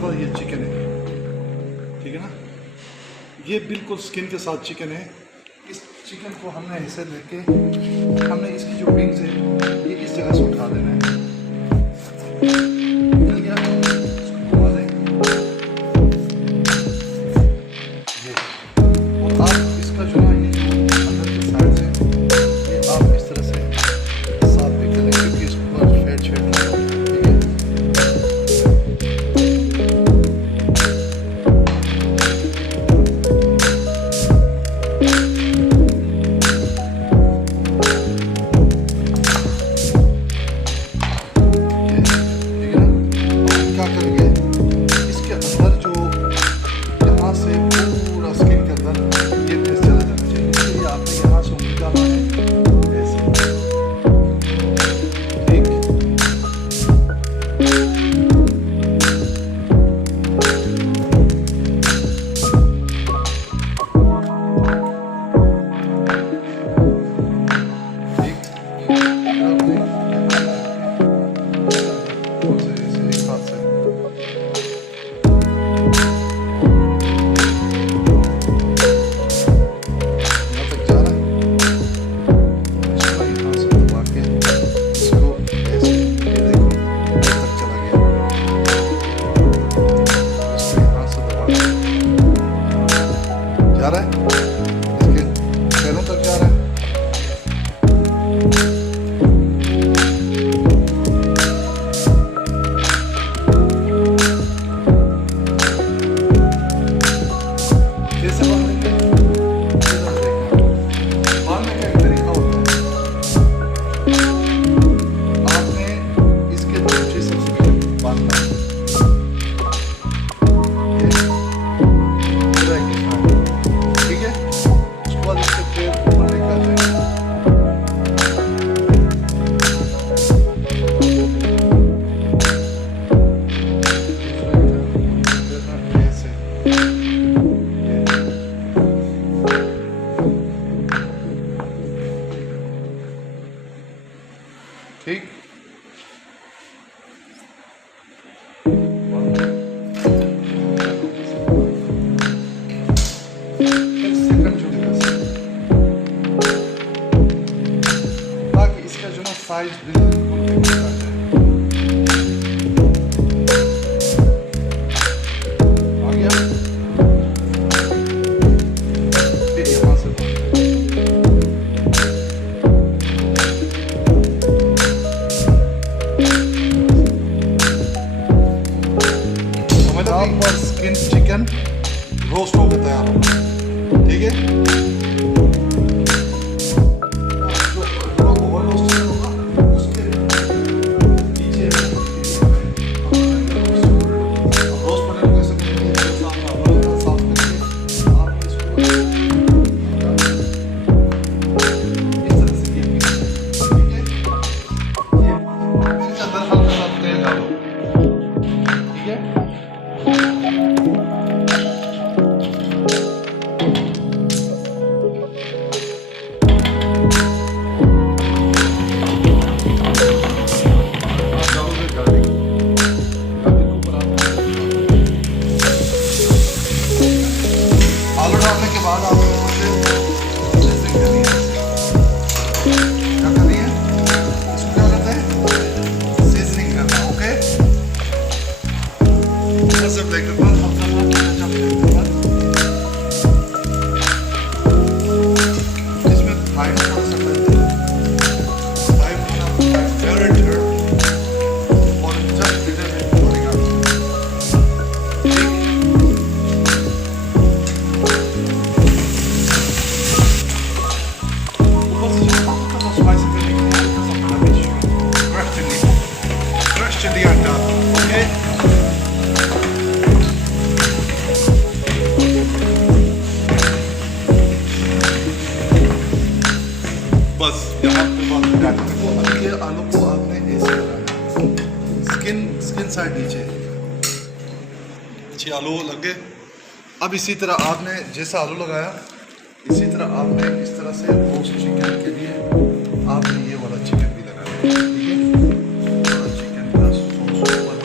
दफ़ा ये चिकन है, ठीक है ना, ये बिल्कुल स्किन के साथ चिकन है। इस चिकन को हमने ऐसे लेके हमने इसकी जो विंग्स है ये इस जगह से उठा देना है। मिल गया, इसको घुमा दें ये, और आप इसका जो ना ये जो अंदर के साइड से ये आप इस तरह से साफ भी करें क्योंकि इसके ऊपर फैट शेट लगा है, ठीक है। जा रहा है, इसके पैरों तक जा रहा है। कैसे बांधेंगे? बांधने का एक तरीका होता है, आपने इसके नीचे सबसे पहले बांधना है, ठीक। ताकि इसका जो ना साइज बिल्कुल आ जाए। आ गया, फिर यहाँ से पर स्किन चिकन रोस्ट होकर तैयार होगा, ठीक है। जो ओवर रोस्ट होगा उसके नीचे रोस्ट बने हुए से साफ करके आप इसको इस तरह से ये ठीक है। ये इसके अंदर हल्का सा तेल डालो, ठीक है। आलू डालने के बाद आप लोगों से ड्रेसिंग करनी है, क्या करनी है, इसको क्या करते हैं, सीजनिंग करना है, ओके। से ब्लैक के बाद हम करना इसमें थाइम थोड़ा सा करते हैं, थाइम अपना फेवरेट है और जस्ट लिटिल बिट ओरिगेनो, ठीक। बस यहाँ पे बात डालने को, अभी ये आलू को आपने ऐसे लगाना, स्किन साइड नीचे, अच्छी आलू लग गए। अब इसी तरह आपने जैसा आलू लगाया इसी तरह आपने इस तरह से रोस्ट चिकन के लिए आपने ये वाला चिकन भी लगाना, ठीक है। चिकन का सॉस ऊपर।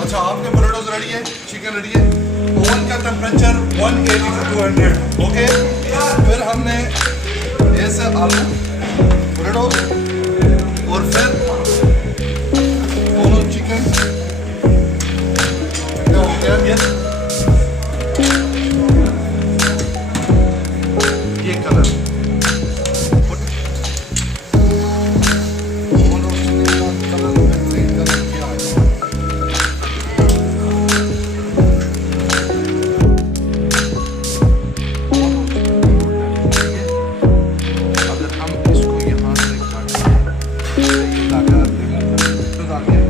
अच्छा, आपके पराठों रेडी है, चिकन रेडी है। ओवन का टेम्परेचर 180 to 200, ओके। फिर हमने ऐसे आलू पोटैटो और फिर दोनों चिकन क्या हो गया ये कलर अगर हम इसको यहाँ से काटें